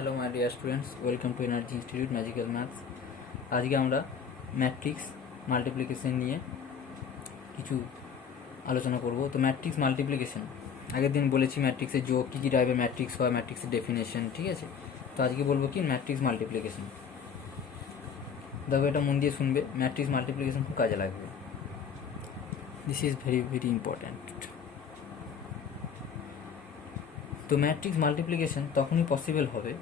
Hello my dear students, welcome to energy institute magical maths. আজকে আমরা matrix multiplication নিয়ে কিছু আলোচনা করব। তো ম্যাট্রিক্স মাল্টিপ্লিকেশন আগের দিন বলেছি, ম্যাট্রিক্সের যোগ, কী কী টাইপের ম্যাট্রিক্স হয়, ম্যাট্রিক্সের ডেফিনেশন, ঠিক আছে। তো আজকে বলবো কি ম্যাট্রিক্স মাল্টিপ্লিকেশন। দেখো, এটা মন দিয়ে শুনবে, ম্যাট্রিক্স মাল্টিপ্লিকেশন খুব কাজে লাগবে। This is very very important. তো ম্যাট্রিক্স মাল্টিপ্লিকেশন তখনই পসিবল হবে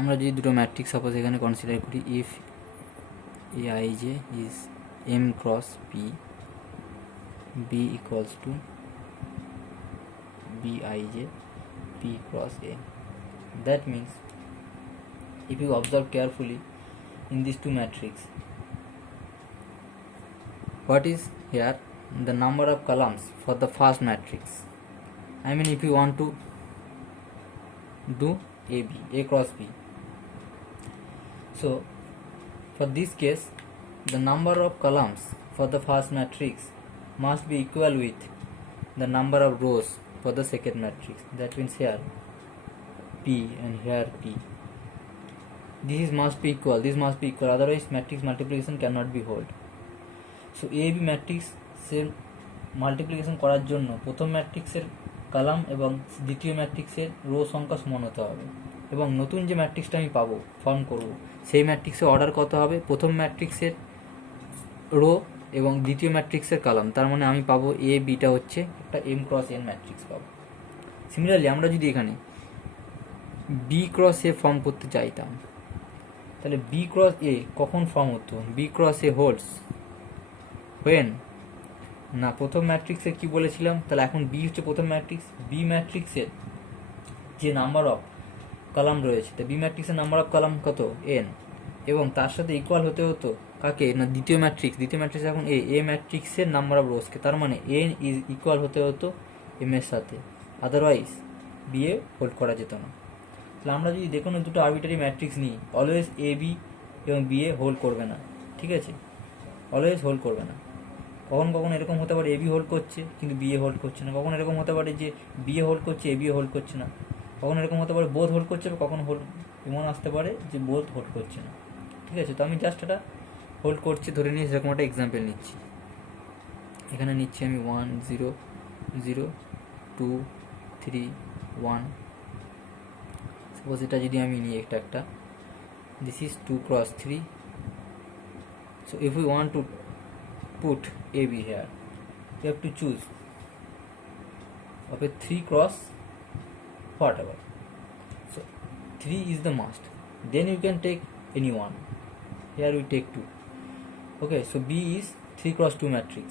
আমরা যদি দুটো ম্যাট্রিক্স সাপোজ এখানে কনসিডার করি। If Aij is M cross P, B equals to Bij P cross A. That means if you observe carefully in these two matrices, what is here the number of columns for the first matrix. I mean, if you want to do AB, A cross B, so for this case the number of columns for the first matrix must be equal with the number of rows for the second matrix. That means here P and here P. This must be equal, this must be equal, otherwise matrix multiplication cannot be hold. So AB matrix এর মাল্টিপ্লিকেশন করার জন্য প্রথম ম্যাট্রিক্সের কলাম এবং দ্বিতীয় ম্যাট্রিক্সের রো সংখ্যা সমান হতে হবে, এবং নতুন যে ম্যাট্রিক্সটা আমি পাবো, ফর্ম করব, সেই ম্যাট্রিক্সের অর্ডার কত হবে, প্রথম ম্যাট্রিক্সের রো এবং দ্বিতীয় ম্যাট্রিক্সের কলাম। তার মানে আমি পাবো এ বিটা হচ্ছে একটা এম ক্রস এন ম্যাট্রিক্স পাবো। সিমিলারলি আমরা যদি এখানে বি ক্রস এ ফর্ম করতে চাইতাম, তাহলে বি ক্রস এ কখন ফর্ম হতো? B cross A holds when না, প্রথম ম্যাট্রিক্সের কি বলেছিলাম, তাহলে এখন বি হচ্ছে প্রথম ম্যাট্রিক্স, বি ম্যাট্রিক্সের যে নাম্বার অফ কলাম রয়েছে, তো বি ম্যাট্রিক্সের নাম্বার অফ কলাম কত? এন, এবং তার সাথে ইকুয়াল হতে হতো কাকে না, দ্বিতীয় ম্যাট্রিক্স, দ্বিতীয় ম্যাট্রিক্স এখন এ ম্যাট্রিক্সের নাম্বার অফ রোজকে, তার মানে এন ইজ ইকুয়াল হতে হতো এম এর সাথে, আদারওয়াইজ বি এ হোল্ড করা যেত না। তাহলে আমরা যদি দেখুন দুটো আরবিটারি ম্যাট্রিক্স নিই, অলওয়েজ এ বি এবং বি এ হোল্ড করবে না, ঠিক আছে, অলওয়েজ হোল্ড করবে না। কখন কখন এরকম হতে পারে এ বি হোল্ড করছে কিন্তু বি এ হোল্ড করছে না, কখন এরকম হতে পারে যে বি এ হোল্ড করছে এ বি এ হোল্ড করছে না, কখন এরকম হতে পারে বোধ হোল্ড করছে, কখন হোল্ড এমন আসতে পারে যে বোধ হোল্ড করছে না, ঠিক আছে। তো আমি জাস্ট এটা হোল্ড করছি ধরে নিয়ে সেরকম একটা এক্সাম্পল নিচ্ছি। এখানে নিচ্ছি আমি 1 0 0 2 3 1। সাপোজ এটা যদি আমি নিই একটা দিস ইজ 2 cross 3. So if we want to put AB here, you have to choose of a 3 cross whatever. So 3 is the must, then you can take any one. Here we take 2. Okay, so B is 3 cross 2 matrix.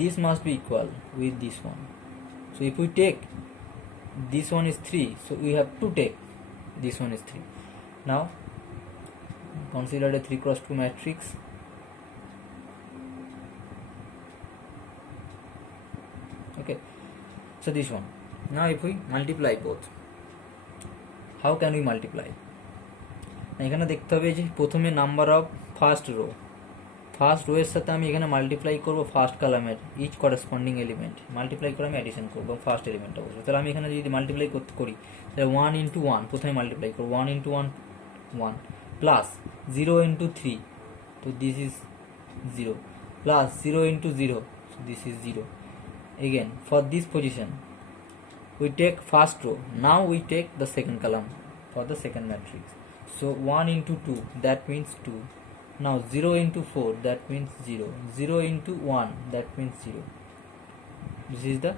This must be equal with this one. So if we take this one is 3, so we have to take this one is 3. Now consider a 3 cross 2 matrix. Okay, so this one. Now if we multiply both, how can we multiply? এখানে দেখতে হবে যে প্রথমে number of first row এর সাথে আমি এখানে মাল্টিপ্লাই করব ফার্স্ট কলামের ইচ করেসপন্ডিং এলিমেন্ট, মাল্টিপ্লাই করে আমি অ্যাডিশন করবো ফার্স্ট এলিমেন্টটা বসে। তাহলে আমি এখানে যদি মাল্টিপ্লাই করি তাহলে 1 into 1 প্রথমে মাল্টিপ্লাই করবো, 1 into 1 1 প্লাস 0 into 3, তো দিস ইজ 0, প্লাস 0 into 0, so this is 0. Again for this position we take first row, now we take the second column for the second matrix. So 1 into 2, that means 2. Now 0 into 4, that means 0. 0 into 1, that means 0. This is the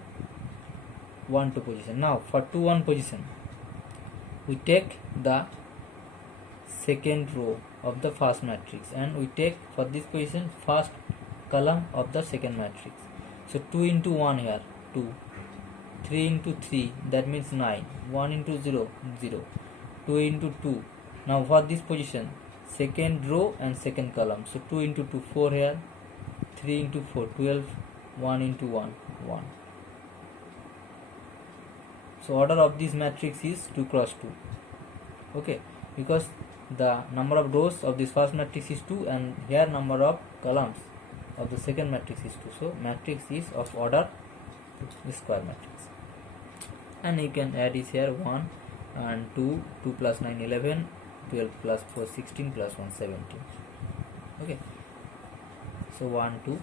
1 2 position. Now for 2 1 position we take the second row of the first matrix, and we take for this position first column of the second matrix. So 2 into 1 here 2, 3 into 3, that means 9, 1 into 0 0, 2 into 2. Now for this position second row and second column, so 2 into 2 4 here, 3 into 4 12, 1 into 1 1. So order of this matrix is 2 cross 2. Okay, because the number of rows of this first matrix is 2 and here number of columns of the second matrix is 2, so matrix is of order square matrix. And you can add is here 1 and 2 plus 9 11, 12 plus 4 16, plus 1 17. Okay, so 1 2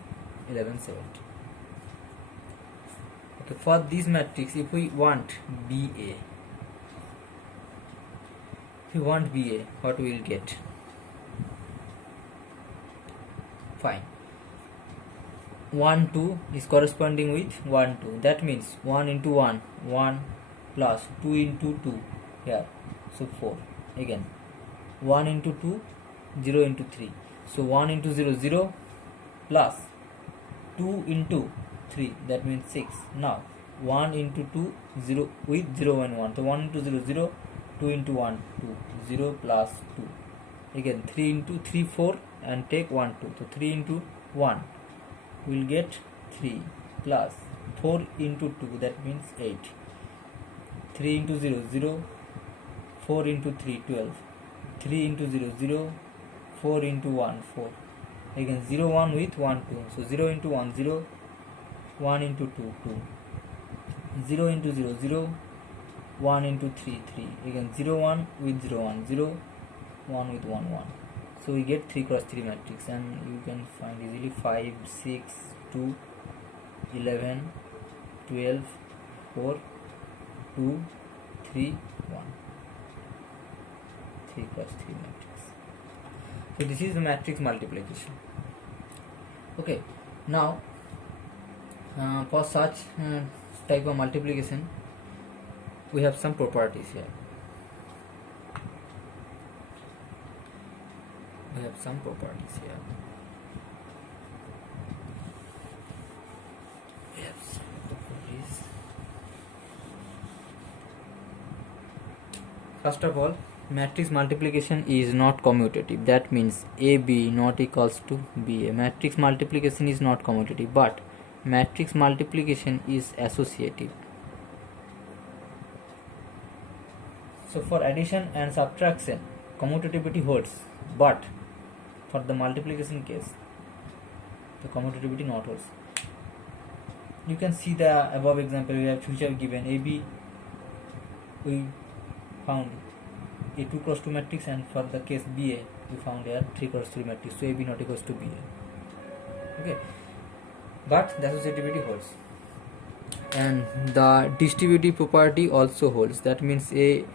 11 17. Okay, for this matrix, if we want BA, what we will get? Fine, 1 2 is corresponding with 1 2, that means 1 into 1 1 plus 2 into 2 here, so 4. Again 1 into 2 0 into 3, so 1 into 0 0 plus 2 into 3, that means 6. Now 1 into 2 0 with 0 and 1, so 1 into 0 0, 2 into 1 2, 0 plus 2. Again 3 into 3 4 and take 1 2, so 3 into 1 will get 3 plus 4 into 2, that means 8. 3 into 0 0, 4 into 3 12, 3 into 0 0, 4 into 1 4. Again 0 1 with 1 2, so 0 into 1 0, 1 into 2 2, 0 into 0 0, 1 into 3 3. Again 0 1 with 0 1 0, 1 with 1 1. So we get 3 cross 3 matrix, and you can find easily 5 6 2 11 12 4 2 3 1. 3 cross 3 matrix. So this is the matrix multiplication. Okay, now for such type of multiplication, we have some properties here. We have some properties here. First of all, matrix multiplication is not commutative. That means AB not equals to BA. Matrix multiplication is not commutative, but matrix multiplication is associative. So for addition and subtraction, commutativity holds, but for the multiplication case, the commutativity not holds. You can see the above example. We have future given AB, we found a 2 cross 2 matrix, and for the case BA we found a 3 cross 3 matrix, so AB not equals to BA. Okay, but the associativity holds, and the distributive property also holds. That means A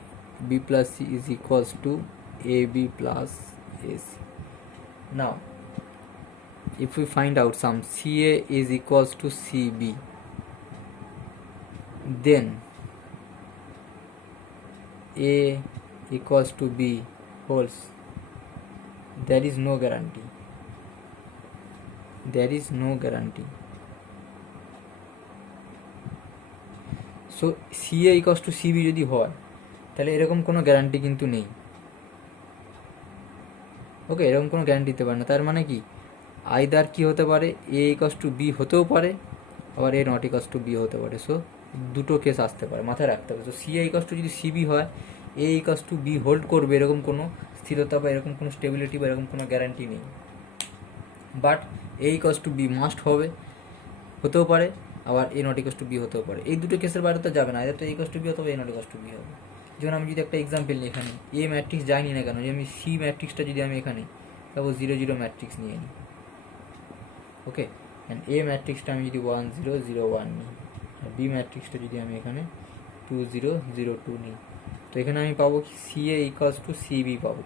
B plus C is equals to AB plus AC. Now if we find out some CA is equals to CB, then A equals to B holds. There is no guarantee. There is no guarantee. So CA equals to CB যদি হয় তাহলে এরকম কোনো গ্যারান্টি কিন্তু নেই। ওকে, এরকম কোনো গ্যারান্টি দিতে পারে না। তার মানে কি, আইদার কি হতে পারে, A ইকুয়ালস টু B হতেও পারে, আবার A not equals to B হতে পারে। সো দুটো কেস আসতে পারে, মাথায় রাখতে হবে। সো CA ইকুয়ালস টু যদি CB হয়, A equals to B hold করবে, এরকম কোনো স্থিরতা বা এরকম কোনো স্টেবিলিটি বা এরকম কোনো গ্যারান্টি নেই। But A equals to B must হবে, হতেও পারে, আবার A not equals to B হতেও পারে। এই দুটো কেসের বাইরে তো যাবে না, আইদার তো A ইকুয়ালস টু B অথবা A not equals to B হবে। যেমন আমি যদি একটা এক্সাম্পল নিই, এখানে A ম্যাট্রিক্স যাইনি না কেন, যে আমি C ম্যাট্রিক্সটা যদি আমি এখানে তারপর 0 0 ম্যাট্রিক্স নিয়ে নিই, ওকে, অ্যান্ড A ম্যাট্রিক্সটা আমি যদি 1 0 0 1 নিই, আর B ম্যাট্রিক্সটা যদি আমি এখানে 2 0 0 2 নিই, তো এখানে আমি পাবো কি CA ইকুয়ালস টু CB পাবো,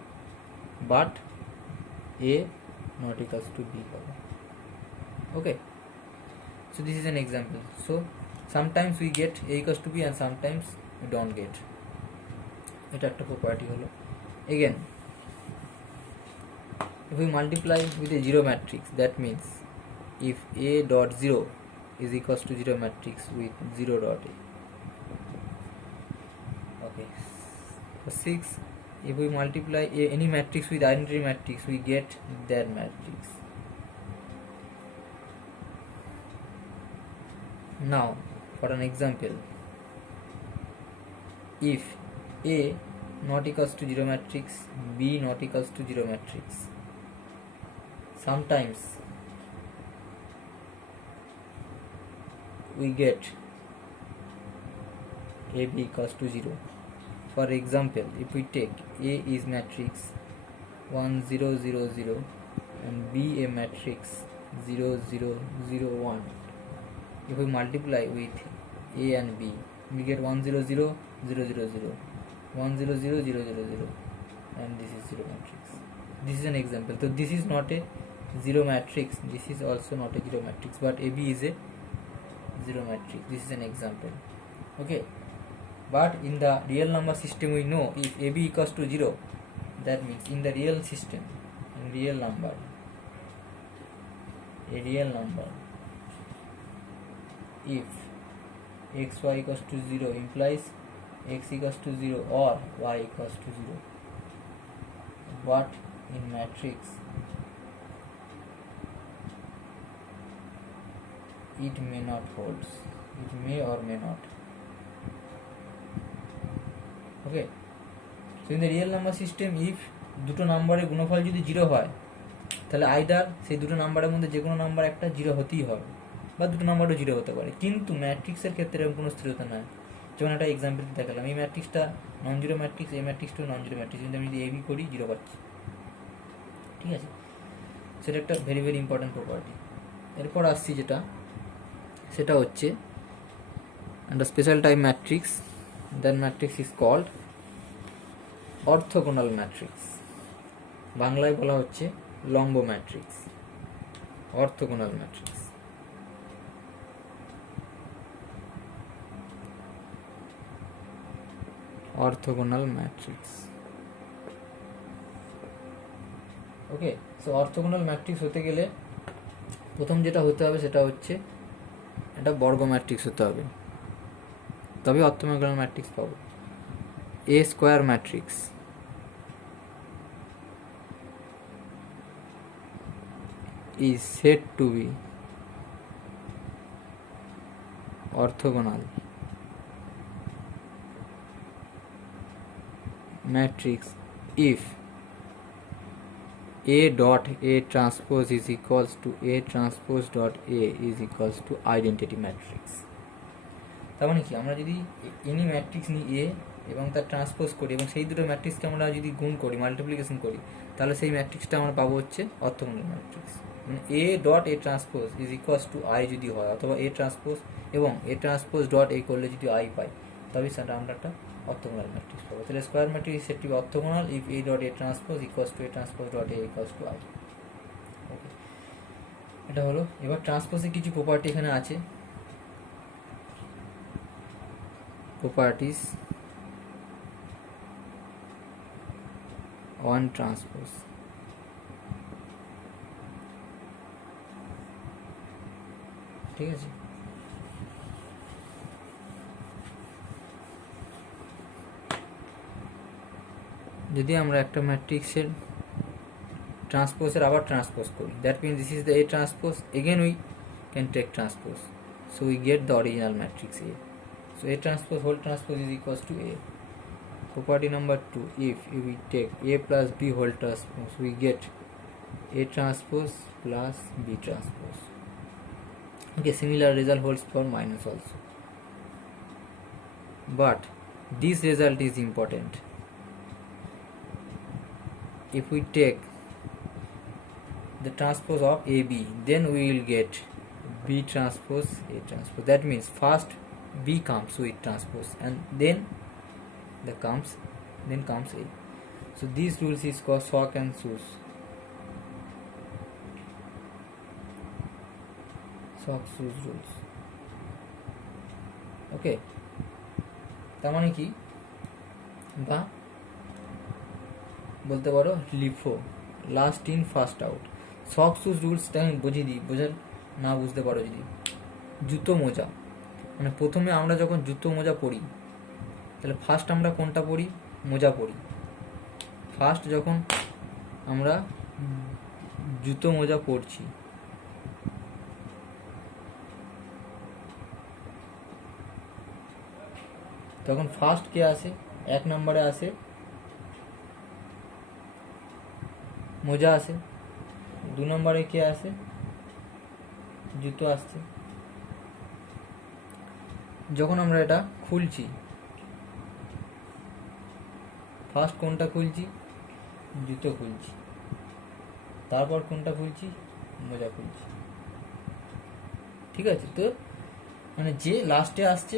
but A not equals to B পাবো। ওকে, so this is an example. So sometimes we get A equals to B and sometimes we don't get. এটা একটা প্রপার্টি হলো। Again, if we multiply with a zero matrix, that means if A dot 0 is equals to 0 matrix with 0 dot A. Okay, for 6, if we multiply any matrix with identity matrix, we get that matrix. Now for an example, if A not equals to 0 matrix, B not equals to 0 matrix, sometimes we get AB equals to 0, For example, if we take A is matrix 1 0 0 0 and B a matrix 0 0 0 1, if we multiply with A and B, we get 1 0 0 0 0 0, 1 0 0 0 0 0, and this is 0 matrix. This is an example. So this is not a 0 matrix, this is also not a 0 matrix, but AB is a 0 matrix. This is an example. Okay, but in the real number system we know if AB equals to 0, that means in the real system, in real number, a real number, if xy equals to 0 implies x equals to 0 or y equals to 0, but in matrix it may not holds, it may or may not. Okay, so in the real number system if দুটো নাম্বারের গুণফল যদি 0 হয় তাহলে আইদার সেই দুটো নাম্বারের মধ্যে যে কোনো নাম্বার একটা 0 হতেই হবে, বা দুটো নাম্বারও 0 হতে পারে। কিন্তু ম্যাট্রিক্সের ক্ষেত্রে এরকম কোনো স্থিরতা নয়। যেমন একটা এক্সাম্পল দেখালাম, এই ম্যাট্রিক্সটা নন জিরো ম্যাট্রিক্স, এই ম্যাট্রিক্সটাও নন জিরো ম্যাট্রিক্স, কিন্তু আমি যদি এবি করি 0 পাচ্ছি। ঠিক আছে, সেটা একটা ভেরি ভেরি ইম্পর্টেন্ট প্রপার্টি। এরপর আসছি যেটা, সেটা হচ্ছে একটা special type matrix, that matrix is called orthogonal matrix. বাংলায় বলা হচ্ছে লম্ব matrix, orthogonal matrix. Orthogonal matrix. Okay, so orthogonal matrix হতে গেলে প্রথম যেটা হতে হবে সেটা হচ্ছে একটা বর্গ ম্যাট্রিক্স হতে হবে, তবে অর্থোগোনাল ম্যাট্রিক্স পাবো। A square matrix is said to be orthogonal matrix if A dot A transpose is equals to A transpose dot A is equals to identity matrix। তার মানে কি, আমরা যদি এনি ম্যাট্রিক্স নিই A এবং তার ট্রান্সপোজ করি এবং সেই দুটো ম্যাট্রিক্সকে আমরা যদি গুণ করি, মাল্টিপ্লিকেশন করি, তাহলে সেই ম্যাট্রিক্সটা আমরা পাবো হচ্ছে অর্থোগোনাল ম্যাট্রিক্স। মানে A dot A transpose is equals to I যদি হয়, অথবা A ট্রান্সপোজ এবং A ট্রান্সপোজ ডট A করলে যদি I পাই, তবে সেটা আমরা একটা অর্থোগোনাল ম্যাট্রিক্স পাবো। তাহলে স্কোয়ার ম্যাট্রিক্স সেটি orthogonal if A dot A transpose equals to A transpose dot A equals to I। ওকে, এটা হলো। এবার ট্রান্সপোজের কিছু প্রপার্টি এখানে আছে। Properties on transpose. ঠিক আছে, যদি আমরা একটা ম্যাট্রিক্সের ট্রান্সপোজের আবার ট্রান্সপোজ করি, that means this is the A transpose, again we can take transpose, so we get the original matrix A। So A transpose whole transpose is equals to A. Property number 2, if we take A plus B whole transpose, we get A transpose plus B transpose. Okay, similar result holds for minus also. But this result is important. If we take the transpose of AB, then we will get B transpose A transpose. That means first B comes with transpose and then comes A. So these rules is called Swak and Sus. Swak-Sus rules. Okay, তার মানে কি, বা বলতে পারো LIFO, last in first out. Swak-Sus রুলসটা আমি বুঝিয়ে দিই, না বুঝতে পারো যদি। জুতো মোজা, মানে প্রথমে আমরা যখন জুতো মোজা পরি, তাহলে ফার্স্ট আমরা কোনটা পরি? মোজা পরি। ফার্স্ট যখন আমরা জুতো মোজা পরছি, তখন ফার্স্ট কে আসে? 1 নম্বরে আসে মোজা আসে, 2 নম্বরে কে আসে? জুতো আসছে। যখন আমরা এটা খুলছি, ফার্স্ট কোনটা খুলছি, জুতো খুলছি, তারপর কোনটা খুলছি, মোজা খুলছি। ঠিক আছে, তো মানে যে লাস্টে আসছে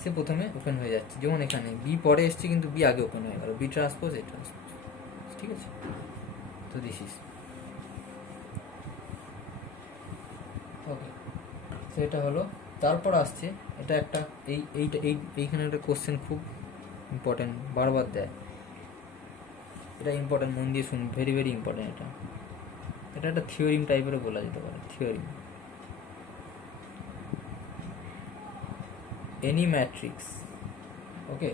সে প্রথমে ওপেন হয়ে যাচ্ছে। যেমন এখানে বি পরে এসছে কিন্তু বি আগে ওপেন হয়ে গেল, বি ট্রান্সপোজ এ ট্রান্সপোজ। ঠিক আছে, তো দিস ইজ ওকে। সেটা হলো, তারপর আসছে এটা একটা এইখানে একটা কোশ্চেন খুব ইম্পর্টেন্ট, বারবার দেয়। এটা ইম্পর্টেন্ট, মন দিয়ে শুনুন, ভেরি ভেরি ইম্পর্টেন্ট। এটা একটা থিওরিম টাইপেরও বলা যেতে পারে, theorem. Any matrix, okay,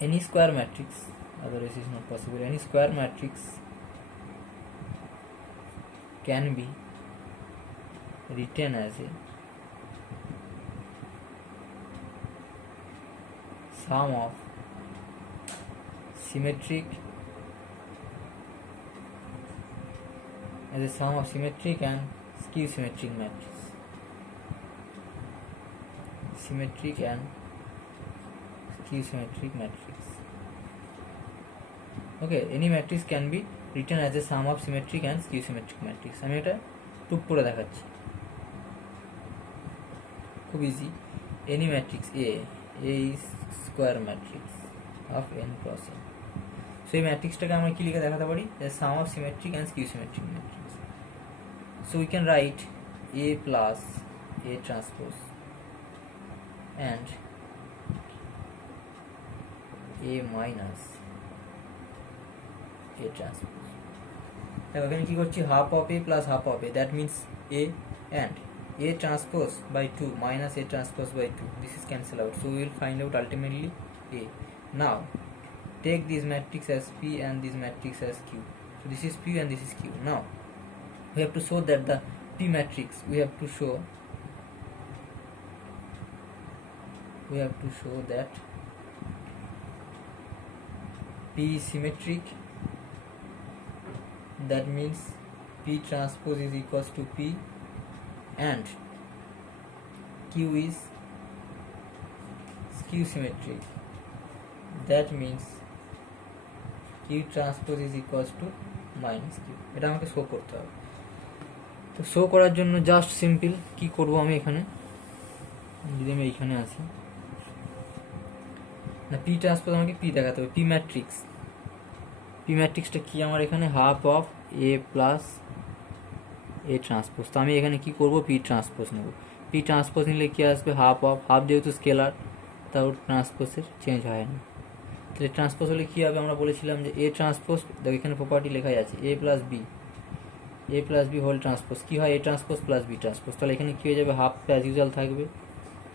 any square matrix, otherwise is not possible, any square matrix can be written as a sum of symmetric and skew symmetric matrix. Symmetric and skew symmetric matrix. Okay, any matrix can be written as a sum of symmetric and skew symmetric matrix. আমি এটা প্রুফ করে দেখাচ্ছি, খুব easy. Any matrix A is square matrix of n cross n। So এই ম্যাট্রিক্সটাকে আমরা কি লিখে দেখাতে পারি, sum of symmetric and skew symmetric matrix. So we can write A plus A transpose and A minus A transpose. দেখো এখানে কি করছি, half of A plus half of A, that means A and A transpose by 2 minus A transpose by 2. This is cancel out. So we will find out ultimately A. Now take this matrix as P and this matrix as Q. So this is P and this is Q. Now we have to show that the P matrix, we have to show that P is symmetric. That means P transpose is equals to P, and Q is skew symmetric. That means Q transpose is equals to minus Q. এটা আমাকে শো করতে হবে। তো শো করার জন্য just simple কি করব, আমি এখানে যদি আমি এইখানে আসি না, পি ট্রান্সপোজ আমাকে পি দেখাতে হবে। পি ম্যাট্রিক্সটা কি আমার এখানে, half of A plus A transpose. তো আমি এখানে কি করব, পি ট্রান্সপোজ নেব। পি ট্রান্সপোজ নিলে কি আসবে, হাফ অফ, হাফ যেহেতু স্কেলার তাও ট্রান্সপোজের চেঞ্জ হয় না। তাহলে ট্রান্সপোজ হলে কী হবে, আমরা বলেছিলাম যে এ ট্রান্সপোজ, দেখো এখানে প্রপার্টি লেখাই আছে A plus B whole transpose কী হয়, A transpose plus B transpose. তাহলে এখানে কী হয়ে যাবে, হাফ অ্যাজ ইউজুয়াল থাকবে,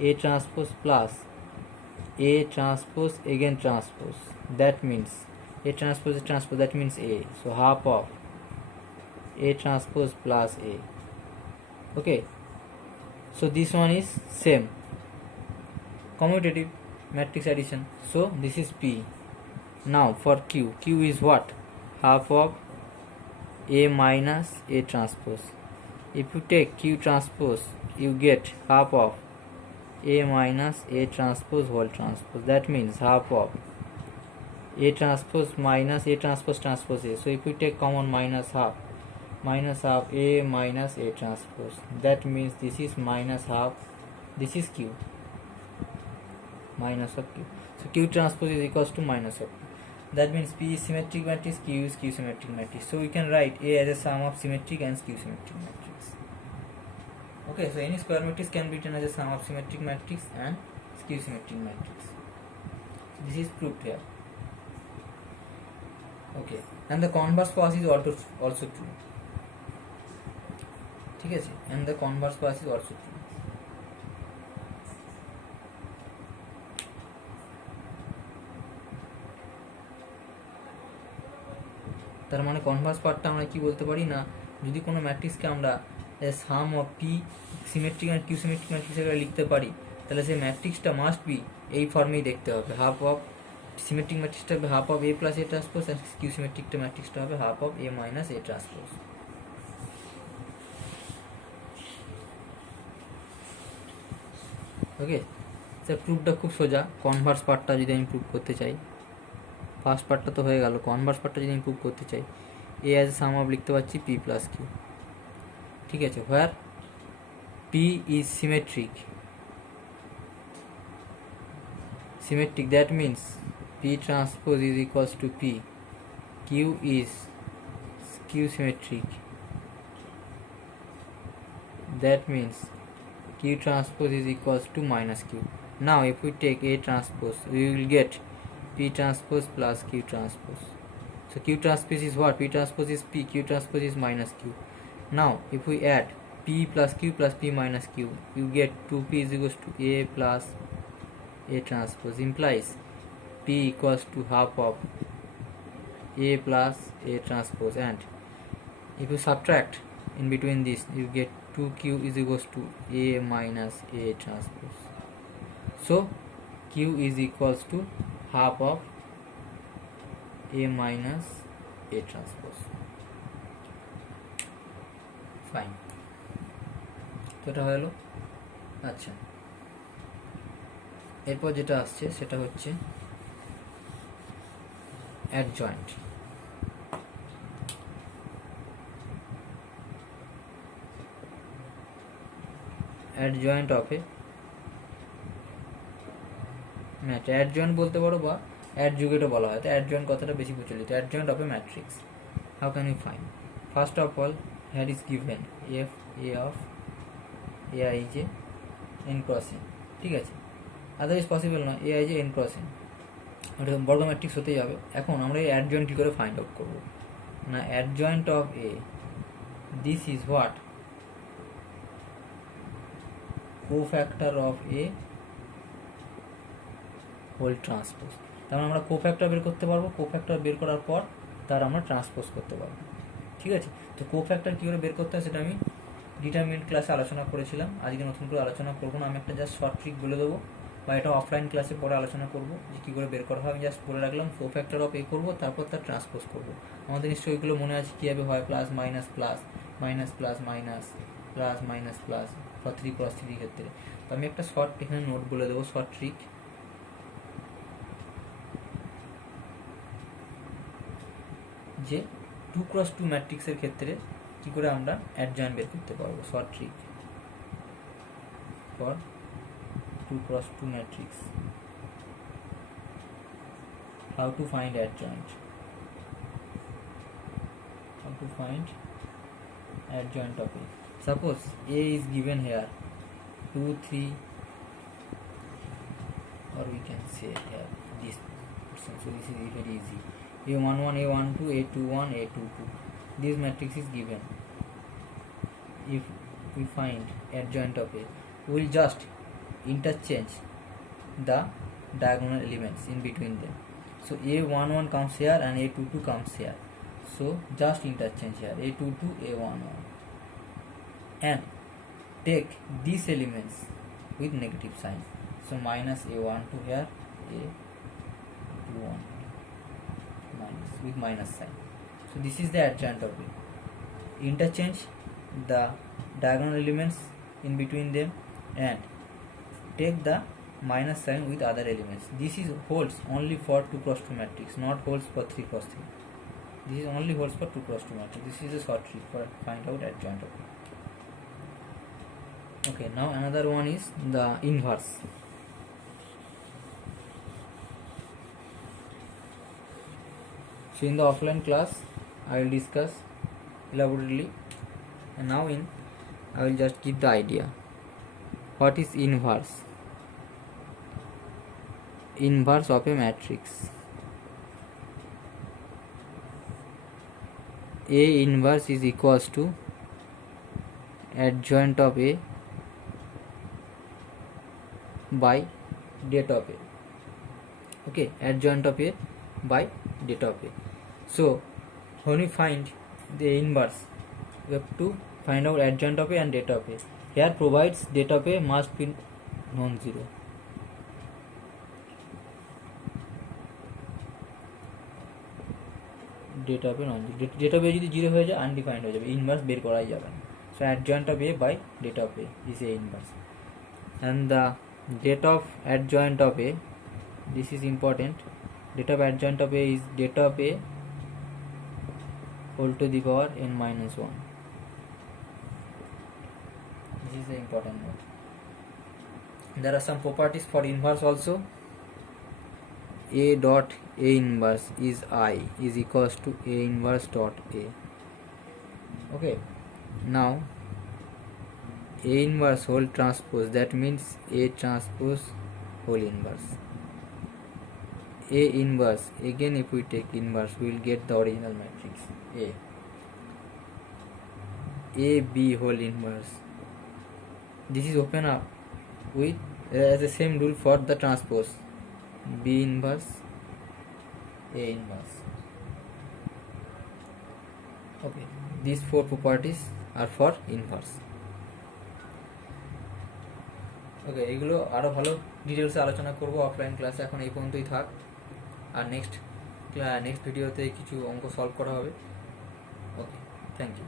A transpose plus A transpose again transpose, that means A transpose that means A. So half of A transpose plus A. Okay, so this one is same commutative matrix addition. So this is P. Now for Q is what, half of A minus A transpose. If you take Q transpose, you get half of A minus A transpose whole transpose. That means half of A transpose minus A transpose transpose A. So if you take common, minus half A minus A transpose, that means this is minus half, this is Q, minus of Q. So Q transpose is equals to minus of Q. That means P is symmetric matrix, Q is skew symmetric matrix. So we can write A as a sum of symmetric and skew symmetric matrix. Okay, so any square matrix can be written as a sum of symmetric matrix and skew symmetric matrix. So this is proved here. Okay, and the converse pass is also true. ঠিক আছে, and the converse pass is also true. তার মানে কনভার্স পার্টটা আমরা কি বলতে পারি না, যদি কোনো ম্যাট্রিক্সকে আমরা sum of P symmetric and Q symmetric matrix হিসেবে লিখতে পারি, তাহলে সেই ম্যাট্রিক্সটা মাস্ট বি এই ফর্মেই দেখতে হবে। হাফ অফ সিমেট্রিক ম্যাট্রিক্সটা হবে half of A plus A transpose, আর কিউ সিমেট্রিকটা ম্যাট্রিক্সটা হবে half of A minus A transpose. Okay, sir প্রুফটা খুব সোজা। কনভার্স পার্টটা যদি আমি প্রুফ করতে চাই, ফার্স্ট পার্টটা তো হয়ে গেল, কনভার্স পার্টটা যদি আমি প্রুফ করতে চাই, এ অ্যাজ সাম অফ লিখতে পারছি পি প্লাস কিউ। ঠিক আছে, where P is symmetric, symmetric, that means P transpose is equals to P. Q is Q symmetric, that means Q transpose is equals to minus Q. Now if we take A transpose, we will get P transpose plus Q transpose. So Q transpose is what? P transpose is P, Q transpose is minus Q. Now if we add P plus P minus Q, you get 2P is equals to A plus A transpose, implies P equals to half of A plus A transpose, and if you subtract in between this, you get 2Q is equals to A minus A transpose. So Q is equals to half of A minus A transpose. Fine. তো এটা হলো। আচ্ছা, এরপর যেটা আসছে সেটা হচ্ছে adjoint. Adjoint of a matrix, adjoint বলতে পারো বা অ্যাডজুগেটও বলা হয়, তো অ্যাডজয়েন্ট কথাটা বেশি প্রচলিত। Adjoint of a matrix, how can you find? First of all, here is given f a of ai j n cross n, ঠিক আছে, আদারওয়াইজ পসিবল নয় এ আই যে এন ক্রস এন, ওটা বর্গ ম্যাট্রিক্স হতেই হবে। এখন আমরা এই অ্যাডজয়েন্ট কী করে ফাইন্ড আউট করবো? না, adjoint of A, this is what, cofactor of A whole transpose. তার মানে আমরা কোফ্যাক্টর বের করতে পারবো, কোফ্যাক্টর বের করার পর তার আমরা ট্রান্সপোজ করতে পারবো। ঠিক আছে, তো কোফ্যাক্টর কী করে বের করতে হয় সেটা আমি ডিটারমিনেন্ট ক্লাসে আলোচনা করেছিলাম, আজকে নতুন করে আলোচনা করবো না। আমি একটা জাস্ট শর্ট ট্রিক বলে দেবো, বা এটা অফলাইন ক্লাসে পরে আলোচনা করবো যে কী করে বের করা হয়। আমি জাস্ট বলে রাখলাম কোফ্যাক্টর অফ এ করবো, তারপর তার ট্রান্সপোজ করবো। আমাদের নিশ্চয়ই ওইগুলো মনে আছে কীভাবে হয়, plus minus plus, minus plus minus, plus minus plus, for 3 ক্রস 3 ক্ষেত্রে। তো আমি একটা শর্ট এখানে নোট বলে দেবো, শর্ট ট্রিক, যে 2 ক্রস 2 ম্যাট্রিক্সের ক্ষেত্রে কী করে আমরা অ্যাডজয়েন্ট বের করতে পারবো। শর্ট ট্রিক ফর 2 cross 2 matrix, how to find adjoint, how to find adjoint of A. Suppose A is given here 2 3, or we can say here this person, so this is very easy, A11 A12 A21 A22, this matrix is given. If we find adjoint of A, we will just interchange the diagonal elements in between them. So A11 comes here and A22 comes here, so just interchange here A22 A11 and take these elements with negative sign, so minus A12 here, A21 minus with minus sign. So this is the adjoint of A. Interchange the diagonal elements in between them and take the minus sign with other elements. This is holds only for 2 cross 2 matrix, not holds for 3 cross 3. This is only holds for 2 cross 2 matrix. This is a short trick for find out adjoint of A. Okay, now another one is the inverse. So in the offline class I will discuss elaborately, and now I will just give the idea. What is inverse? Inverse of a matrix. A inverse is equals to adjoint of A by det of A. Okay, adjoint of A by det of A. So when we find the inverse, we have to find out adjoint of A and det of A. Here provides det of A must be non-zero. Det of A non-zero. Det of A যদি জিরো হয়ে যায় আনডিফাইন্ড হয়ে যাবে, ইনভার্স বের করাই যাবে না। So adjoint of A by det of A is A inverse, and the data of adjoint of A, this is important, data of adjoint of A is data of A whole to the power n minus 1. This is the important note. There are some properties for inverse also. A dot A inverse is I is equals to A inverse dot A. Okay, now A inverse whole transpose, that means A transpose whole inverse. A inverse, again if we take inverse we will get the original matrix A. A B whole inverse, this is open up with the same rule for the transpose, B inverse A inverse. Okay, these four properties are for inverse. ওকে, এগুলো আরও ভালো ডিটেলসে আলোচনা করব অফলাইন ক্লাসে, এখন এই পর্যন্তই থাক। আর নেক্সট ভিডিওতে কিছু অঙ্ক সলভ করা হবে। ওকে, থ্যাংক ইউ।